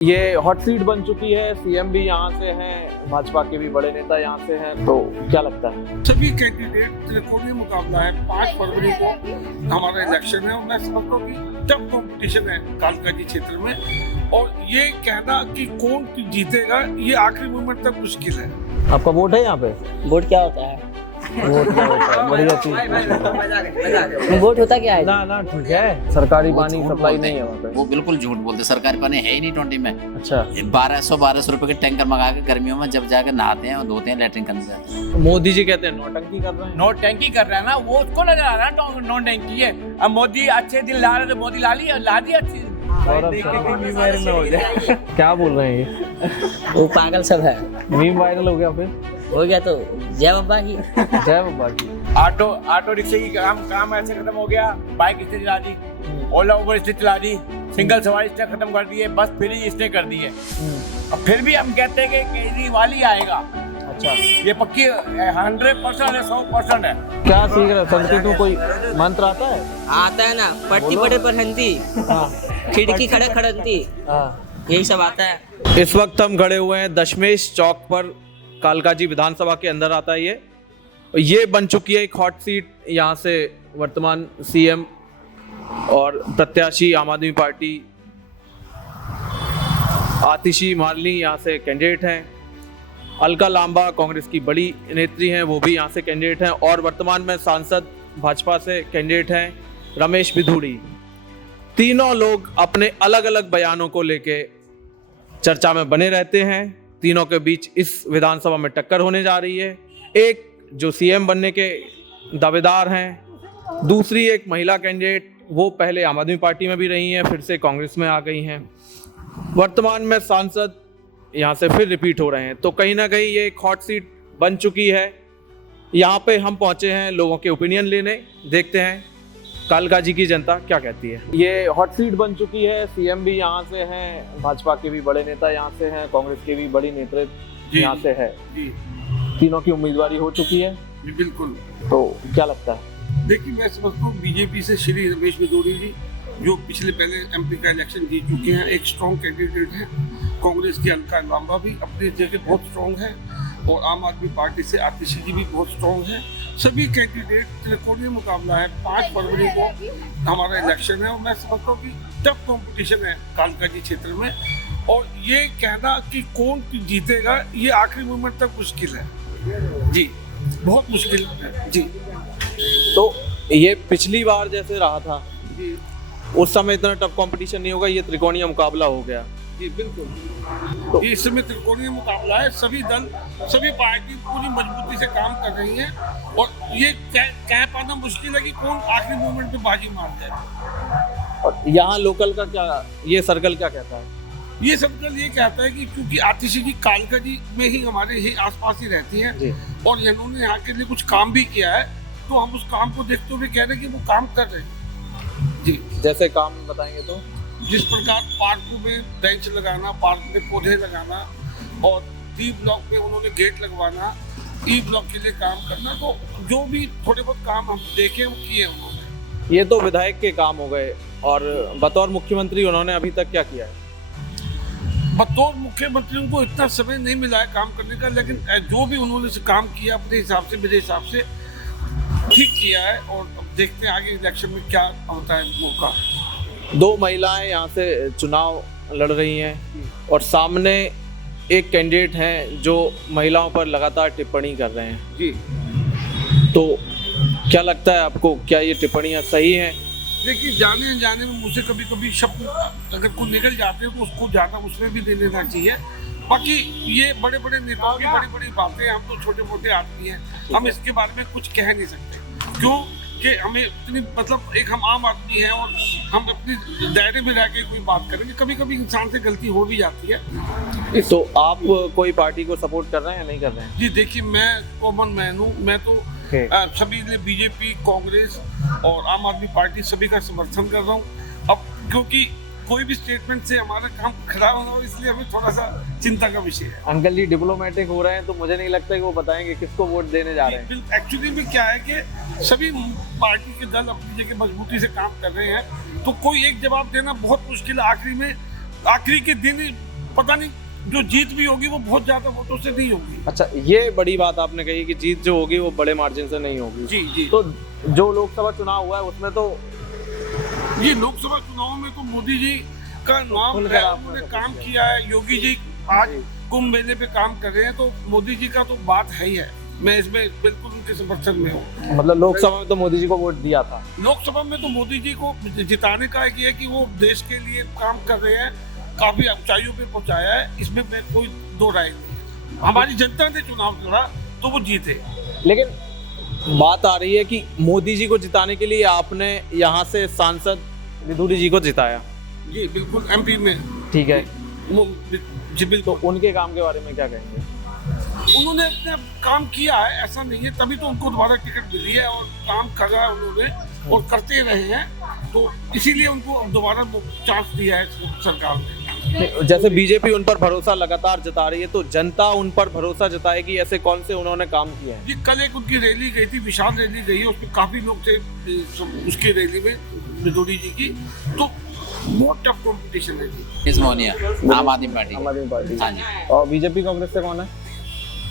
ये hot seat बन चुकी है, सीएम भी यहाँ से हैं, भाजपा के भी बड़े नेता यहाँ से हैं, तो क्या लगता है? सभी कैंडिडेट त्रिकोणीय मुकाबला है। 5 फरवरी को हमारा इलेक्शन है और मैं समझता हूँ कि टफ कंपटीशन है कालकाजी क्षेत्र में, और ये कहना कि कौन जीतेगा ये आखिरी मोमेंट तक मुश्किल है। आपका वोट है यहाँ पे? वोट क्या होता है? वोट क्या होता है? बढ़िया चीज। वोट होता क्या है? ना ठीक है, सरकारी पानी सप्लाई नहीं है वहाँ पे। वो बिल्कुल झूठ बोलते, सरकारी पानी है ही नहीं 20 में। अच्छा, 1200 रुपए के टैंकर मंगा के गर्मियों में जब जाकर नहाते हैं और धोते हैं, लैट्रिन करने जाते हैं। मोदी जी कहते हैं नौटंकी कर रहे हैं। नोट टैंकी कर रहा है ना, वो उसको नजर आ रहा है नोट टैंकी है। अब मोदी अच्छे दिन ला रहे तो मोदी ला दी अच्छी दिन। क्या बोल रहे हैं ये? वो पागल सब है। मीम वायरल हो गया, फिर हो गया तो जय बाबा की। जय बाबा की। ऑटो रिक्शे की काम ऐसे खत्म हो गया। बाइक इसने चला दी, ओला उबर इसने चला दी, सिंगल सवारी इसने खत्म कर दी है, बस फ्री इसने कर दी है। अब फिर भी हम कहते हैं कि केजरीवाल ही आएगा। अच्छा, ये पक्की 100% है, 100% है। क्या सीख रहे? संस्कृत में कोई मंत्र आता है? आता है ना, पड़ती बड़े पर हंती, खिड़की खड़े खड़ंती, यही सब आता है। इस वक्त हम खड़े हुए हैं दशमेश चौक पर, कालकाजी विधानसभा के अंदर आता है ये बन चुकी है एक हॉट सीट। यहाँ से वर्तमान सीएम और प्रत्याशी आम आदमी पार्टी आतिशी मालिनी यहाँ से कैंडिडेट हैं। अलका लांबा कांग्रेस की बड़ी नेत्री हैं, वो भी यहाँ से कैंडिडेट हैं, और वर्तमान में सांसद भाजपा से कैंडिडेट हैं रमेश बिधूड़ी। तीनों लोग अपने अलग अलग बयानों को लेके चर्चा में बने रहते हैं। तीनों के बीच इस विधानसभा में टक्कर होने जा रही है। एक जो सीएम बनने के दावेदार हैं, दूसरी एक महिला कैंडिडेट, वो पहले आम आदमी पार्टी में भी रही हैं, फिर से कांग्रेस में आ गई हैं। वर्तमान में सांसद यहाँ से फिर रिपीट हो रहे हैं, तो कहीं ना कहीं ये एक हॉट सीट बन चुकी है। यहाँ पे हम पहुँचे हैं लोगों के ओपिनियन लेने, देखते हैं कालकाजी की जनता क्या कहती है। ये हॉट सीट बन चुकी है, सीएम भी यहाँ से हैं, भाजपा के भी बड़े नेता यहाँ से हैं, कांग्रेस के भी बड़ी नेतृत्व यहाँ से है। तीनों की उम्मीदवारी हो चुकी है। जी बिल्कुल। तो क्या लगता है? देखिए, मैं समझता हूँ बीजेपी से श्री रमेश बिधूड़ी जी, जो पहले एमपी का इलेक्शन जीत चुके हैं, एक स्ट्रॉन्ग कैंडिडेट है। कांग्रेस की अलका लांबा भी अपनी जगह बहुत स्ट्रॉन्ग है, और आम आदमी पार्टी से आतिशी जी भी बहुत स्ट्रॉन्ग है। सभी कैंडिडेट त्रिकोणीय मुकाबला है। 5 फरवरी को हमारा इलेक्शन है और मैं समझता हूँ कि टफ कंपटीशन है कालकाजी क्षेत्र में, और ये कहना कि कौन जीतेगा ये आखिरी मोमेंट तक मुश्किल है। जी, बहुत मुश्किल है जी। तो ये पिछली बार जैसे रहा था जी, उस समय इतना टफ कंपटीशन नहीं होगा, ये त्रिकोणीय मुकाबला हो गया। जी बिल्कुल। तो इस समय त्रिकोणीय मुकाबला है। सभी दल, सभी पार्टी पूरी मजबूती से काम कर रही हैं, और ये कह पाना मुश्किल है कि कौन आखिरी मोमेंट पे बाजी मार जाए। और यहाँ लोकल का क्या, ये सर्कल क्या कहता है? ये सर्कल ये कहता है कि क्योंकि आतिशी जी कालकाजी में ही हमारे ही आसपास ही रहती हैं, और इन्होंने यहाँ के लिए कुछ काम भी किया है, तो हम उस काम को देखते हुए कह रहे हैं कि वो काम कर रहे हैं। जी, जैसे काम बताएंगे तो? जिस प्रकार पार्कों में बेंच लगाना, पार्क में पौधे लगाना, और डी ब्लॉक में उन्होंने गेट लगवाना, ई ब्लॉक के लिए काम करना, तो जो भी थोड़े बहुत काम हम देखे वो किए उन्होंने। ये तो विधायक के काम हो गए, और बतौर मुख्यमंत्री उन्होंने अभी तक क्या किया है? बतौर मुख्यमंत्री उनको इतना समय नहीं मिला है काम करने का, लेकिन जो भी उन्होंने काम किया अपने हिसाब से, मेरे हिसाब से ठीक किया है, और अब देखते हैं आगे इलेक्शन में क्या होता है मौका। 2 महिलाएं यहाँ से चुनाव लड़ रही हैं, और सामने एक कैंडिडेट हैं जो महिलाओं पर लगातार टिप्पणी कर रहे हैं। जी, तो क्या लगता है आपको, क्या ये टिप्पणियाँ सही हैं? देखिए, जाने अनजाने में मुझसे कभी कभी शब्द अगर कोई निकल जाते हैं तो उसको ज़्यादा उसमें भी दे लेना चाहिए। बाकी ये बड़े बड़े नेताओं की बड़ी बड़ी बातें, हम तो छोटे मोटे आदमी हैं, हम इसके बारे में कुछ कह नहीं सकते, क्यों कि हमें इतनी, मतलब एक हम आम आदमी हैं और हम अपने दायरे में रह के कोई बात करेंगे। कभी कभी इंसान से गलती हो भी जाती है। तो आप कोई पार्टी को सपोर्ट कर रहे हैं या नहीं कर रहे हैं? जी देखिए, मैं कॉमन मैन हूँ, मैं तो सभी बीजेपी, कांग्रेस और आम आदमी पार्टी सभी का समर्थन कर रहा हूँ। अब क्योंकि कोई भी स्टेटमेंट से हमारा काम खराब ना हो, इसलिए हमें थोड़ा सा चिंता का विषय है। अंकल जी डिप्लोमेटिक हो रहे हैं, तो मुझे नहीं लगता कि वो बताएंगे किसको वोट देने जा रहे हैं। एक्चुअली में क्या है कि सभी पार्टी के दल अपनी जगह मजबूती से काम कर रहे हैं, तो कोई एक जवाब देना बहुत मुश्किल है। आखिरी के दिन पता नहीं जो जीत भी होगी वो बहुत ज्यादा वोटों से नहीं होगी। अच्छा, ये बड़ी बात आपने कही कि जीत जो होगी वो बड़े मार्जिन से नहीं होगी। जी जी। तो जो लोकसभा चुनाव हुआ है उसमें तो ये लोकसभा चुनाव में तो मोदी जी का नाम है, उन्होंने काम किया है। योगी जी आज कुंभ मेले पे काम कर रहे हैं, तो मोदी जी का तो बात है ही है। मैं इसमें बिल्कुल उनके समर्थन में हूँ। मतलब लोकसभा में तो मोदी जी को वोट दिया था। लोकसभा में तो मोदी जी को जिताने का एक ये कि वो देश के लिए काम कर रहे हैं, काफी ऊंचाइयों पे पहुंचाया है, इसमें मैं कोई दो राय नहीं। हमारी जनता ने चुनाव लड़ा तो वो जीते। लेकिन बात आ रही है कि मोदी जी को जिताने के लिए आपने यहाँ से सांसद विधूड़ी जी को जिताया। जी बिल्कुल, एमपी में। ठीक है, जी बिल्कुल। तो उनके काम के बारे में क्या कहेंगे? उन्होंने अपने काम किया है, ऐसा नहीं है, तभी तो उनको दोबारा टिकट मिली है और काम कर रहा है उन्होंने और करते रहे हैं, तो इसीलिए उनको दोबारा चांस दिया है सरकार ने। जैसे बीजेपी उन पर भरोसा लगातार जता रही है, तो जनता उन पर भरोसा जताएगी, ऐसे कौन से उन्होंने काम किए हैं? जी कल एक उनकी रैली गई थी, विशाल रैली गई है, उसमें काफी लोग थे उसकी रैली में विधूड़ी जी की, तो बहुत टफ कंपटीशन है जी। किस मोनिया? आम आदमी पार्टी। आम आदमी पार्टी। हाँ जी। और बीजेपी कांग्रेस से कौन है?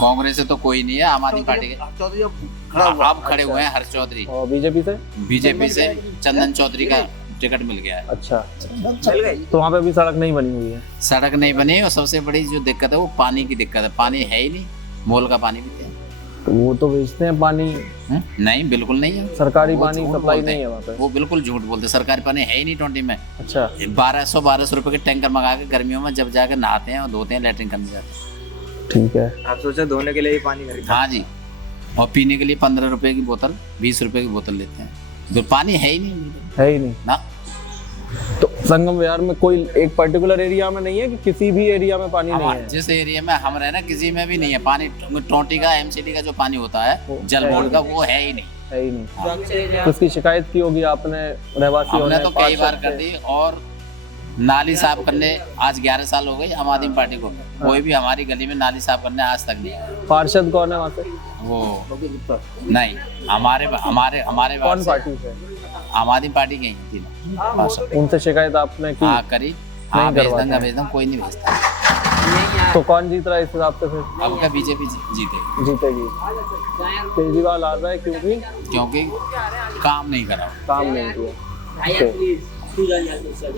कांग्रेस से तो कोई नहीं है, आम आदमी पार्टी के अब खड़े हुए हैं हर्ष चौधरी। और बीजेपी से? बीजेपी से चंदन चौधरी का टिकट मिल गया है। अच्छा, तो वहाँ पे अभी सड़क नहीं बनी हुई है? सड़क नहीं बनी, और सबसे बड़ी जो दिक्कत है वो पानी की दिक्कत है। पानी है ही नहीं, मोल का पानी पीते हैं। तो वो तो बेचते हैं पानी। नहीं, बिल्कुल नहीं है। सरकारी वो पानी झूठ सप्लाई बोलते नहीं हैं। है वहाँ पे। वो बिल्कुल झूठ बोलते हैं, सरकारी पानी है ही नहीं टोंटी में। अच्छा, 1200 रुपए के टैंकर मंगा के गर्मियों में जब जाकर नहाते हैं और धोते हैं, लैट्रिन करने जाते हैं। ठीक है। आप सोचा धोने के लिए ही पानी खरीदा? हाँ जी, और पीने के लिए 15 रुपए की बोतल, 20 रुपए की बोतल लेते हैं। जो पानी है ही नहीं, है ही नहीं ना। तो संगम विहार में कोई एक पर्टिकुलर एरिया में नहीं है कि किसी भी एरिया में पानी नहीं है? जिस एरिया में हम रहे ना, किसी में भी नहीं है पानी। टोंटी का, एमसीडी का जो पानी होता है जल बोर्ड का, वो है ही नहीं। है ही नहीं। तो उसकी शिकायत की होगी आपने? रहवासियों हमने ने तो कई बार कर दी, और नाली साफ करने आज 11 साल हो गए आम आदमी पार्टी को, कोई भी हमारी गली में नाली साफ करने आज तक नहीं है। पार्षद कौन है वहाँ से? वो नहीं, हमारे हमारे हमारे कौन पार्टी से? आम आदमी पार्टी के ही तीनों पार्षद। उनसे शिकायत आपने की? हाँ करी। हाँ भेज दूंगा, कोई नहीं भेजता। तो कौन जीत रहा है इस हिसाब से फिर? अब क्या बीजेपी जीतेगी? केजरीवाल आ रहा है क्योंकि काम नहीं करा। काम नहीं किया।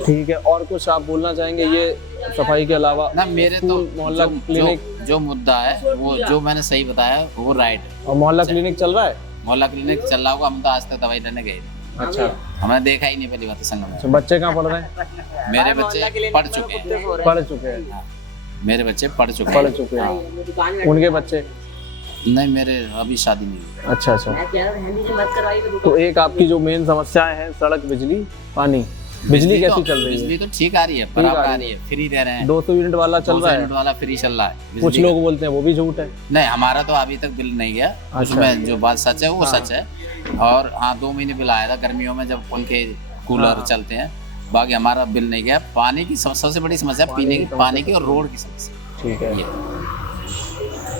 ठीक है, और कुछ आप बोलना चाहेंगे ये सफाई के अलावा? ना, मेरे तो मोहल्ला क्लिनिक जो मुद्दा है वो जो मैंने सही बताया वो राइट है। और मोहल्ला क्लिनिक चल रहा है? मोहल्ला क्लिनिक चल रहा होगा, हम तो आज तक दवाई लेने गए। अच्छा, हमने देखा ही नहीं पहली बात तो संगम में। तो बच्चे कहाँ पढ़ रहे हैं? मेरे बच्चे पढ़ चुके हैं। पढ़ चुके हैं? मेरे बच्चे पढ़ चुके हैं। उनके बच्चे? नहीं, मेरे अभी शादी नहीं हुई। अच्छा अच्छा। तो एक आपकी जो मेन समस्याएं हैं, सड़क, बिजली, पानी। बिजली कैसी चल रही है? बिजली तो ठीक आ रही है, बराबर आ रही है, फ्री दे रहे हैं। 200 यूनिट वाला चल रहा है? 200 यूनिट वाला फ्री चल रहा है। कुछ लोग बोलते हैं वो भी झूठ है। नहीं, हमारा तो अभी तक बिल नहीं गया। उसमें जो बात सच है वो सच है। और हाँ, 2 महीने बिल आया था गर्मियों में जब उनके कूलर चलते हैं। बाकी हमारा बिल नहीं गया। पानी की सबसे बड़ी समस्या पीने की, पानी की और रोड की समस्या। ठीक है।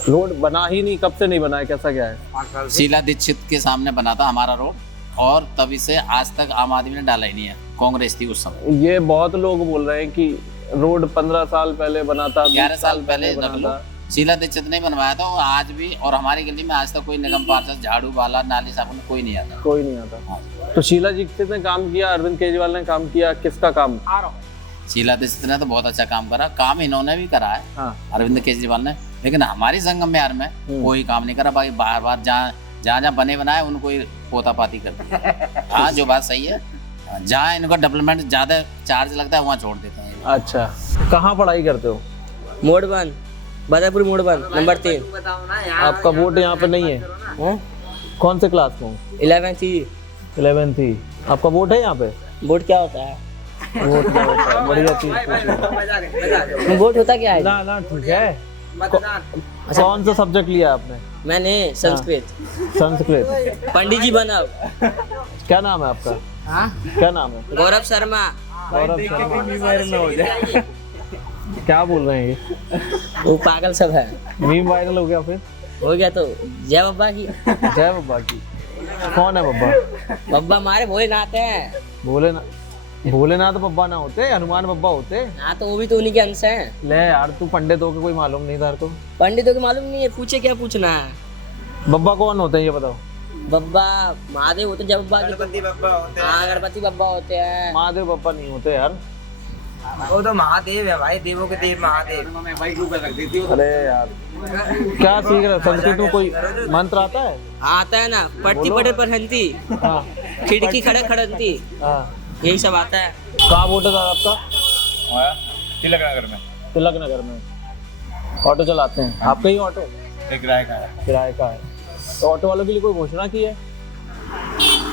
रोड बना ही नहीं, कब से नहीं बना है, कैसा क्या है? शीला दीक्षित के सामने बना था हमारा रोड, और तभी से आज तक आम आदमी ने डाला ही नहीं है। कांग्रेस थी उस समय। ये बहुत लोग बोल रहे हैं कि रोड 15 साल पहले बना था, 11 साल पहले बना था। शीला दीक्षित ने बनवाया था, और आज भी। और हमारी गली में आज तक कोई निगम पार्षद, झाड़ू वाला, नाली साफ कोई नहीं आता। कोई नहीं आता। तो शीला दीक्षित ने काम किया, अरविंद केजरीवाल ने काम किया, किसका काम? शीला दीक्षित ने तो बहुत अच्छा काम करा। काम इन्होंने भी करा है, हाँ। अरविंद केजरीवाल ने। लेकिन हमारी संगम बिहार में कोई काम नहीं करा। बाकी बार बार जहाँ बने बनाए उनको ही पोतापाती कर दिया। हाँ, जो बात सही है, जहाँ इनका डेवलपमेंट ज्यादा चार्ज लगता है वहाँ छोड़ देते हैं। अच्छा, कहाँ पढ़ाई करते हो? मोड़ बंद, बदापुर मोड़ बंद, नंबर 3। आपका वोट यहाँ पे नहीं है? कौन से क्लास में? 11th ही। आपका वोट है यहाँ पे? वोट क्या होता है? वोट क्या होता है? बढ़िया चीज। वोट होता क्या है? ना ठीक है। कौन सा सब्जेक्ट लिया आपने? मैंने संस्कृत। संस्कृत। पंडित जी बना। क्या नाम है आपका? क्या नाम है? गौरव शर्मा। गौरव शर्मा। क्या बोल रहे हैं ये? वो पागल सब है। मीम वायरल हो गया फिर? हो गया तो जय बब्बा की। जय बब्बा की। कौन है बब्बा? बब्बा हमारे भोलेनाथ हैं। बोले ना, भोलेनाथ बब्बा ना होते, हनुमान बब्बा होते। हाँ तो वो भी तो उन्हीं के अंश हैं। ले यार, तू पंडित हो के कोई मालूम नहीं था तो। पंडितों को मालूम नहीं है, पूछे क्या पूछना है। बब्बा कौन होते हैं ये बताओ। बब्बा महादेव होते जब बब्बा गणपति बप्पा होते हैं। हाँ गणपति बब्बा होते हैं। महादेव बब्बा नहीं होते यार। वो तो महादेव है भाई, देवों के देव महादेव। अरे यार क्या सीख रहे हो? संस्कृत में कोई मंत्र आता है? आता है ना, पड़ती पड़े पर हंती, हाँ खिड़की खड़क खड़कती, हाँ। यही सब आता है। कहाँ वोट है आपका? तिलक नगर में तिलक नगर में। ऑटो चलाते हैं? आपका ही ऑटो? एक किराए का है। किराए का है। तो ऑटो वालों के लिए कोई घोषणा की है?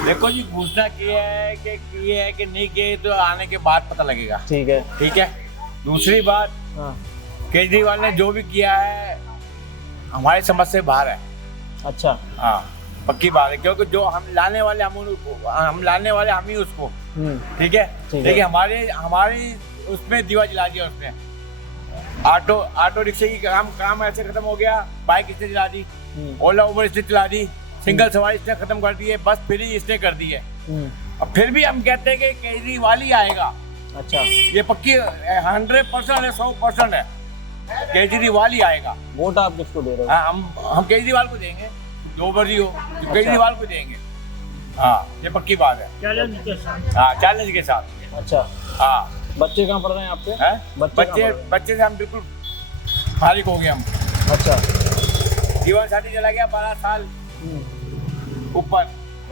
देखो जी, घोषणा किया है कि नहीं किए तो आने के बाद पता लगेगा। ठीक है। ठीक है। दूसरी बात, हाँ केजरीवाल ने जो भी किया है हमारी समझ से बाहर है। अच्छा। हाँ, पक्की बात है, क्योंकि जो हम लाने वाले हम ही उसको। ठीक है। ठीक है। देखिए हमारी उसमें दीवा जला दिया उसने। ऑटो रिक्शे की काम ऐसे खत्म हो गया। बाइक इसने चला दी, ओला उबर इसने चला दी, सिंगल सवारी इसने खत्म कर दी है, बस फ्री इसने कर दी है। अब फिर भी हम कहते हैं कि केजरीवाल ही आएगा। अच्छा, ये पक्की 100% है, 100% है, केजरीवाल ही आएगा। वोट आप किसको दे रहे हो? हाँ, हम केजरीवाल को देंगे, जो मर्जी हो, केजरीवाल को देंगे। हाँ, ये पक्की बात है। चैलेंज के साथ। हाँ, चैलेंज के साथ। अच्छा। हाँ। बच्चे कहाँ पढ़ रहे हैं आपके? बच्चे से हम बिल्कुल फारिग हो गए हम। अच्छा। जीवन साथी चला गया 12 साल ऊपर।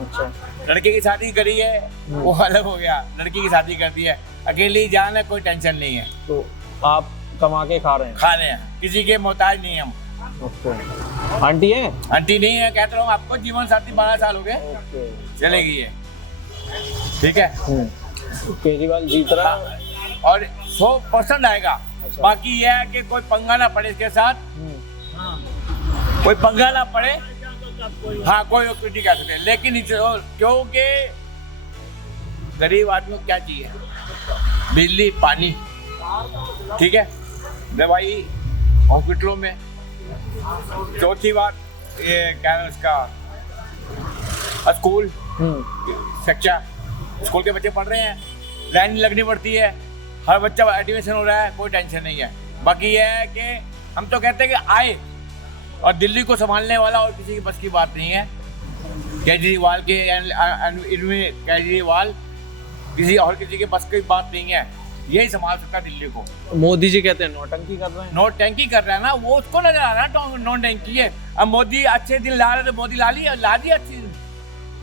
अच्छा। लड़के की शादी करी है, वो अलग हो गया, लड़की की शादी कर दी है, अकेली जान है, कोई टेंशन नहीं है। तो आप कमा के खा रहे हैं? खा रहे हैं, किसी के मोहताज नहीं हम। ओके। आंटी है? आंटी नहीं है, कहता हूँ आपको, जीवन साथी 12 साल हो गए, ओके। चलेगी है। ठीक है। केजरीवाल जीत रहा है और 100% आएगा। अच्छा। बाकी यह है कि कोई पंगा ना पड़े इसके साथ, कोई पंगा ना पड़े। हाँ, कोई क्रिटिक कर सकते हैं, लेकिन क्योंकि गरीब आदमी को क्या चाहिए? बिजली, पानी। ठीक है, दवाई हॉस्पिटलों में। चौथी बात, ये क्या है उसका, स्कूल, शिक्षा। स्कूल के बच्चे पढ़ रहे हैं, लाइन लगनी पड़ती है, हर बच्चा एडमिशन हो रहा है, कोई टेंशन नहीं है। बाकी यह है कि हम तो कहते हैं कि आए, और दिल्ली को संभालने वाला और किसी की बस की बात नहीं है। केजरीवाल किसी और किसी के बस की बात नहीं है, यही संभाल सकता है दिल्ली को। मोदी जी कहते हैं नौटंकी कर रहे हैं। नौटंकी कर रहा है ना, वो उसको नजर आ रहा है नौटंकी है। अब मोदी अच्छे दिन ला रहे थे, मोदी ला दी अच्छे दिन।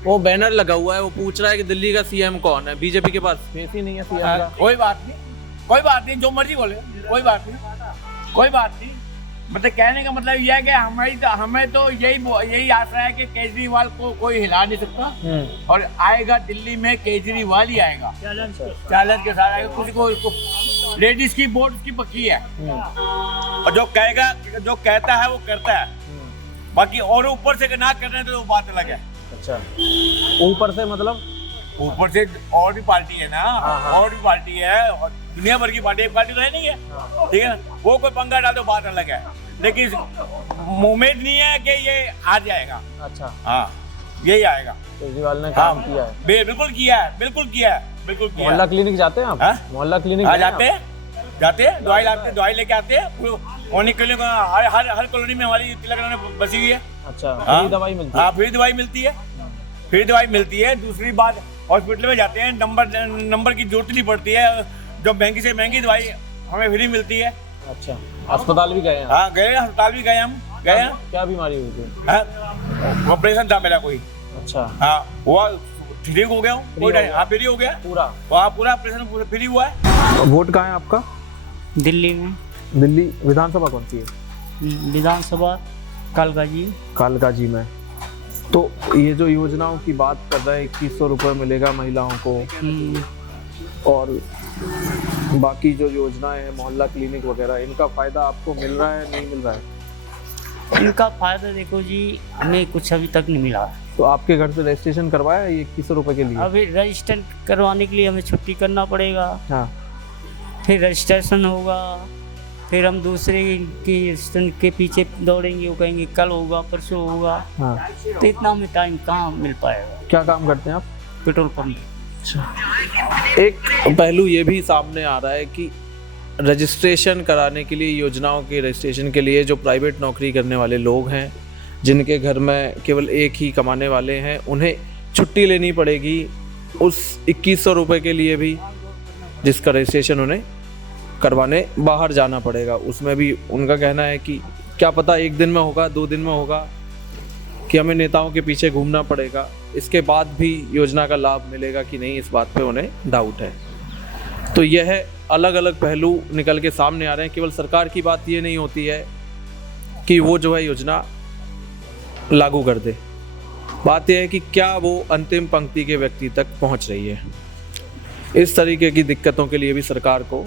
वो बैनर लगा हुआ है, वो पूछ रहा है कि दिल्ली का सीएम कौन है। बीजेपी के पास फेस ही नहीं है सीएम का। कोई बात नहीं, जो मर्जी बोले, कोई बात नहीं। मतलब कहने का मतलब यह है कि हमें तो यही आशा है कि केजरीवाल को कोई हिला नहीं सकता, और आएगा दिल्ली में केजरीवाल ही आएगा। चैलेंज के साथ आएगा। किसी को लेडीज की वोट उसकी पक्की है, और जो कहता है वो करता है। बाकी और ऊपर से ना करने तो वो बात अलग है। अच्छा, ऊपर से मतलब? ऊपर से और भी पार्टी है ना। और भी पार्टी है, और दुनिया भर की पार्टी, एक पार्टी तो है नहीं है। ठीक है ना, वो कोई पंगा डाल तो बात अलग है, लेकिन उम्मीद नहीं है कि ये आ जाएगा। अच्छा। हाँ, यही आएगा। केजरीवाल ने काम किया है। बिल्कुल किया है। मोहल्ला क्लिनिक जाते हैं आप? मोहल्ला क्लिनिक जाते हैं, दवाई लेके आते हैं। हर कॉलोनी में हमारी तिलक नगर में बसी हुई है। अच्छा, फ्री दवाई मिलती है? हाँ, फ्री दवाई मिलती है। दूसरी बात, हॉस्पिटल में जाते हैं, नंबर की जरूरत नहीं पड़ती है, जो महंगी से महंगी दवाई हमें फ्री मिलती है। अच्छा, अस्पताल भी गए हैं? हाँ, अस्पताल भी गए हम। क्या बीमारी हुई थी? ऑपरेशन था मेरा कोई। अच्छा। हाँ, हुआ, ठीक हो गया हूँ। हाँ, फ्री हो गया पूरा ऑपरेशन फ्री हुआ है। वोट कहाँ है आपका? दिल्ली में। दिल्ली विधानसभा कौन सी है? विधानसभा कालकाजी में। तो ये जो योजनाओं की बात कर रहे हैं, 2100 रुपये मिलेगा महिलाओं को, और बाकी जो योजनाएं हैं, मोहल्ला क्लिनिक वगैरह, इनका फायदा आपको मिल रहा है, नहीं मिल रहा है? इनका फायदा देखो जी, हमें कुछ अभी तक नहीं मिला। तो आपके घर से रजिस्ट्रेशन करवाया ये 2100 रुपये के लिए? अभी रजिस्टर करवाने के लिए हमें छुट्टी करना पड़ेगा। हाँ। फिर रजिस्ट्रेशन होगा, फिर हम दूसरे की रजिस्ट्रेशन के पीछे दौड़ेंगे, वो कहेंगे कल होगा, परसों होगा। हाँ। तो इतना हमें टाइम कहाँ मिल पाएगा। क्या काम करते हैं आप? Petrol pump. एक पहलू ये भी सामने आ रहा है कि रजिस्ट्रेशन कराने के लिए, योजनाओं के रजिस्ट्रेशन के लिए जो प्राइवेट नौकरी करने वाले लोग हैं, जिनके घर में केवल एक ही कमाने वाले हैं, उन्हें छुट्टी लेनी पड़ेगी उस 2100 रुपये के लिए भी, जिसका रजिस्ट्रेशन उन्हें करवाने बाहर जाना पड़ेगा। उसमें भी उनका कहना है कि क्या पता 1 दिन में होगा, 2 दिन में होगा, कि हमें नेताओं के पीछे घूमना पड़ेगा, इसके बाद भी योजना का लाभ मिलेगा कि नहीं, इस बात पे उन्हें डाउट है। तो यह अलग अलग पहलू निकल के सामने आ रहे हैं। केवल सरकार की बात ये नहीं होती है कि वो जो है योजना लागू कर दे, बात यह है कि क्या वो अंतिम पंक्ति के व्यक्ति तक पहुंच रही है। इस तरीके की दिक्कतों के लिए भी सरकार को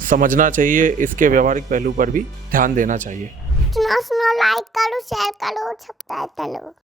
समझना चाहिए, इसके व्यवहारिक पहलू पर भी ध्यान देना चाहिए। सुनो लाइक करो, शेयर करो, सब्सक्राइब करो।